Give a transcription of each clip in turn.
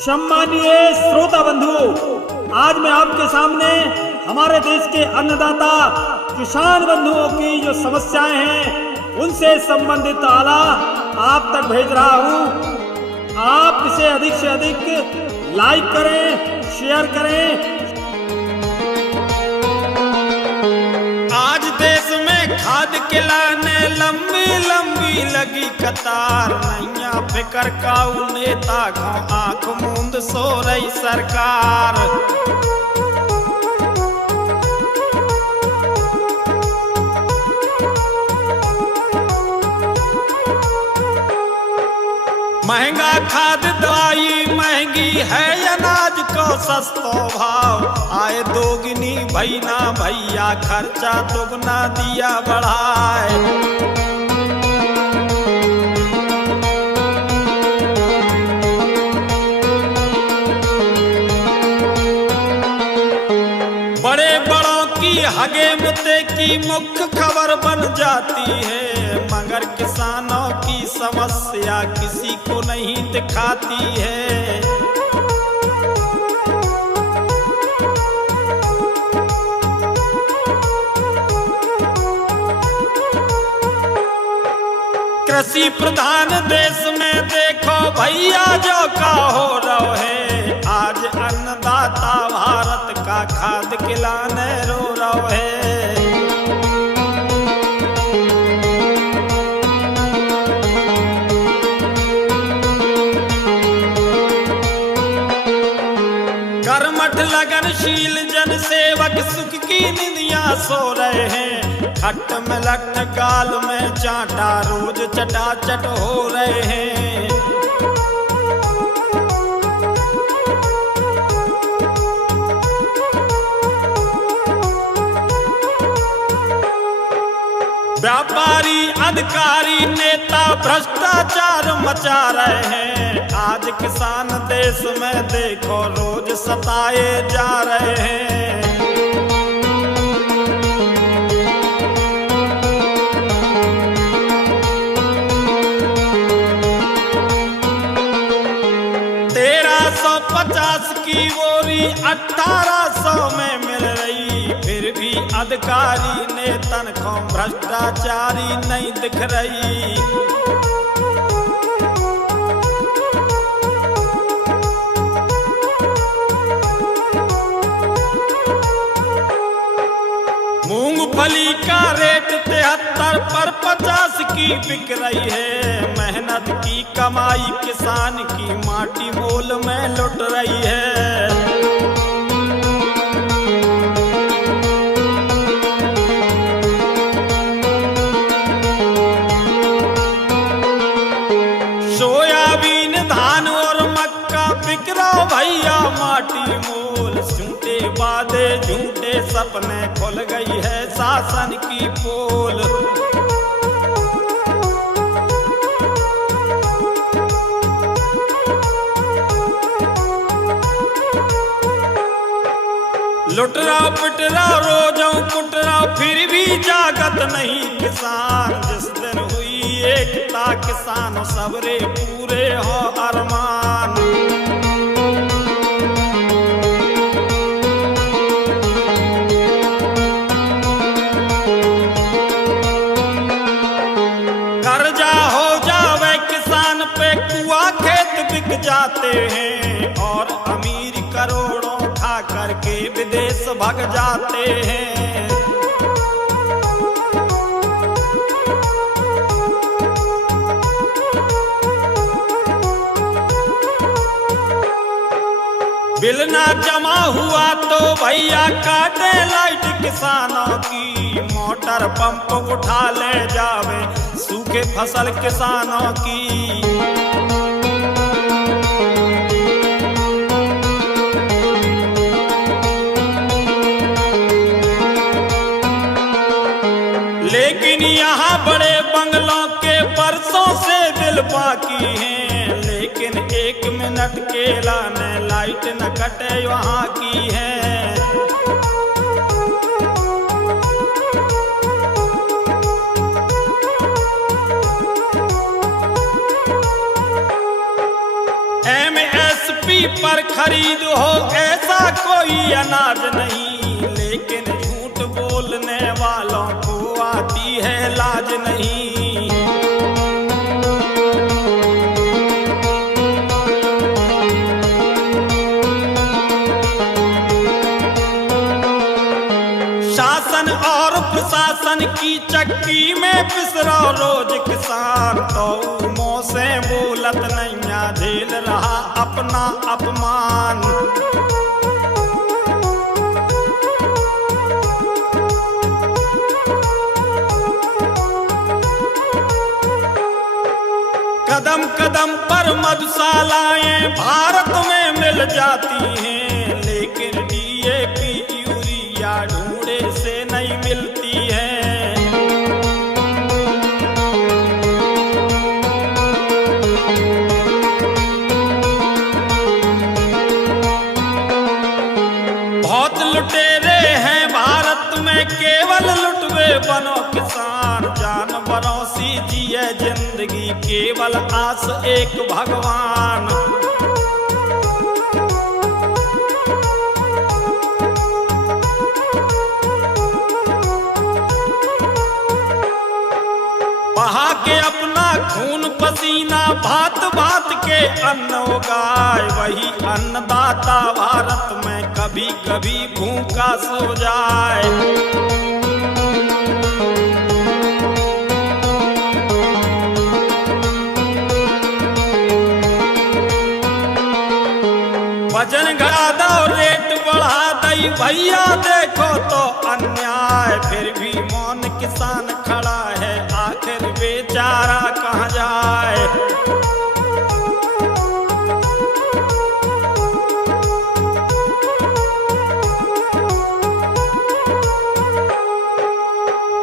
सम्मानीय श्रोता बंधु, आज मैं आपके सामने हमारे देश के अन्नदाता किसान बंधुओं की जो समस्याएं हैं उनसे संबंधित आला आप तक भेज रहा हूं। आप इसे अधिक से अधिक लाइक करें, शेयर करें। आज देश में खाद के लाने लंबी लंबी लगी कतार, नैया फिकर का नेता को आंख मूंद सो रही सरकार। महंगा खाद दवाई महंगी है, अनाज को सस्तो भाव, आए दोगुनी भई ना भैया खर्चा दुगना दिया बढ़ाए। बड़े बड़ों की हगे मुद्दे की मुख्य खबर बन जाती है, मगर किसानों की समस्या किसी को नहीं दिखाती है। कृषि प्रधान देश में देखो भैया जो का हो रहा है, आज अन्नदाता भारत का खाद खिलाने रो रहा है। कर्मठ लगनशील जन सेवक सुख की निंदिया सो रहे हैं, खट में लट गाल में चाटा रोज चटाचट हो रहे हैं। व्यापारी अधिकारी नेता भ्रष्टाचार मचा रहे हैं, आज किसान देश में देखो रोज सताए जा रहे हैं। की बोरी 1800 में मिल रही, फिर भी अधिकारी नेतन को भ्रष्टाचारी नहीं दिख रही। मूंगफली का रेट 73 पर 50 की बिक रही है, मेहनत की कमाई किसान की माटी मोल में लुट रही है। सोयाबीन धान और मक्का बिक रहा भैया माटी मोल, झूठे वादे झूठे सपने खुल गई है शासन की पोल। लुटरा पिटरा रोजों कुटरा फिर भी जागत नहीं किसान, जिस दिन हुई एकता किसान सबरे पूरे हो अरमान। कर्जा हो जावे किसान पे, कुआ खेत बिक जाते हैं, और अमीर करोड़ों खा करके विदेश भाग जाते हैं। बिल ना जमा हुआ तो भैया काटे लाइट किसानों की, मोटर पंप उठा ले जावे सूखे फसल किसानों की। लेकिन यहाँ बड़े बंगलों के बरसों से बिल बाकी हैं, लेकिन 1 मिनट के लाने लाइट न कटे वहाँ की है। MSP पर खरीद हो ऐसा कोई अनाज नहीं, लेकिन झूठ बोलने वालों को आती है लाज नहीं। शासन और प्रशासन की चक्की में पिसरा रोज किसान, तो मुंह से बोलत नैया झेल रहा अपना अपमान। कदम कदम पर मधुशालाएं भारत में मिल जाती हैं, लेकिन डीएपी यूरिया ढूंढे से नहीं मिलती है। बहुत लुटेरे हैं भारत में, केवल लुटवे बनो किसान। जानवरों सी जिए जिंदगी, केवल आस एक भगवान। बहा के अपना खून पसीना, भात भात के अन्न उगाए, वही अन्नदाता भारत में कभी कभी भूखा सो जाए। वजन घटा दो रेट बढ़ा दई भैया, देखो तो अन्याय। फिर भी मौन किसान खड़ा है, आखिर बेचारा कहाँ जाए।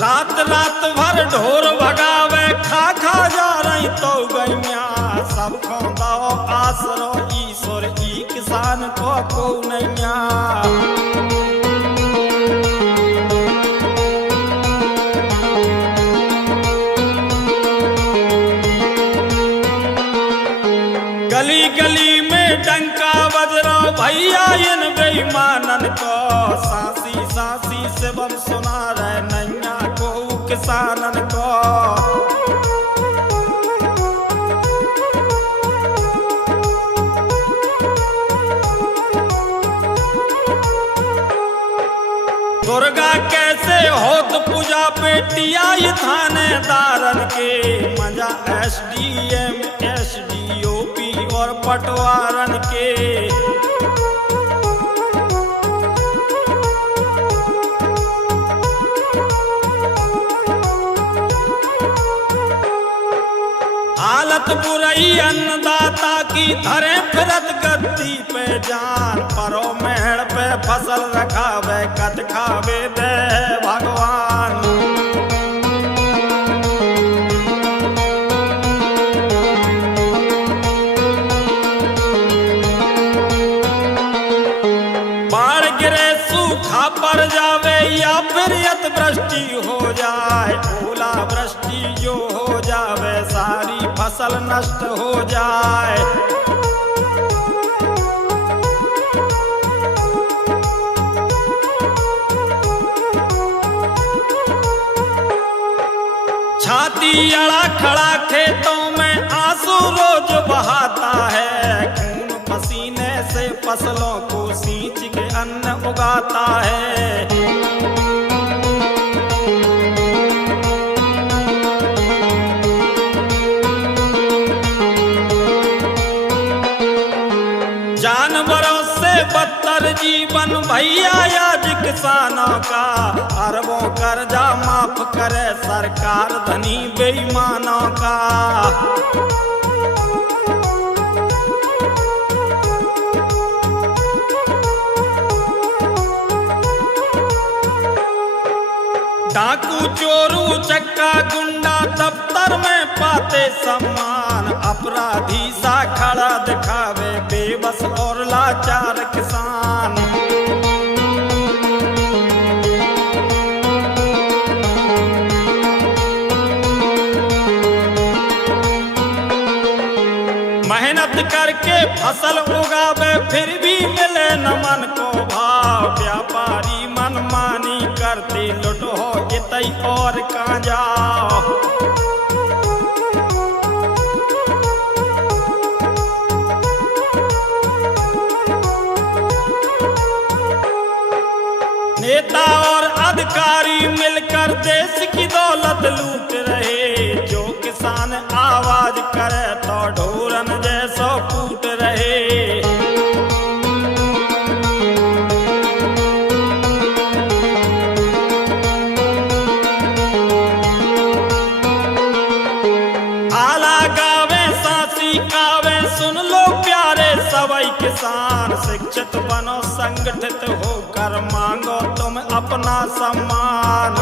रात रात भर ढोर भगावे, खा खा जा रही तो गैया। सबको दो आसरो ईश्वर, ई किसान को नैया। गली गली में डंका बज रहा भैया इन बेईमानन को। सांसी सांसी से बम सुना रहे नैया को किसानन को। दुर्गा कैसे होत पूजा पेटिया ये थानेदारन के। मजा एसडीएम एसडीओपी और पटवारन के। हालत बुराई अन्नदाता की, धरे फिरत गद्दी पे जान। परो मेहड़ पे फसल रखावे, कद खावे दे भगवान। बाढ़ गिरे सूखा पड़ जावे, या फिर अतिवृष्टि हो जाए। ओला वृष्टि जो हो जावे, सारी फसल नष्ट हो जाए। छाती अड़ा खड़ा खेतों में आंसू रोज बहाता है। खून पसीने से फसलों को सींच के अन्न उगाता है। जानवरों से बदतर जीवन भैया आज किसानों का। अरबों कर्जा माफ करे सरकार, धनी बेईमानों का। डाकू चोरू चक्का गुंडा दफ्तर में पाते सम्मान। अपराधी सा खड़ा दिखावे, बेबस और लाचार किसान। मेहनत करके फसल उगावे, फिर भी मिले न मन को भाव। व्यापारी मनमानी करते लुट हो इतई और कहाँ जाओ। नेता और अधिकारी मिलकर देश की दौलत लूट रहे। जो किसान आवाज करे तो ढोरन जैसो कूट रहे। आला गावे सांसी गावे सुन लो प्यारे सवई किसान। शिक्षित बनो संगठित होकर मांगो तुम अपना सम्मान।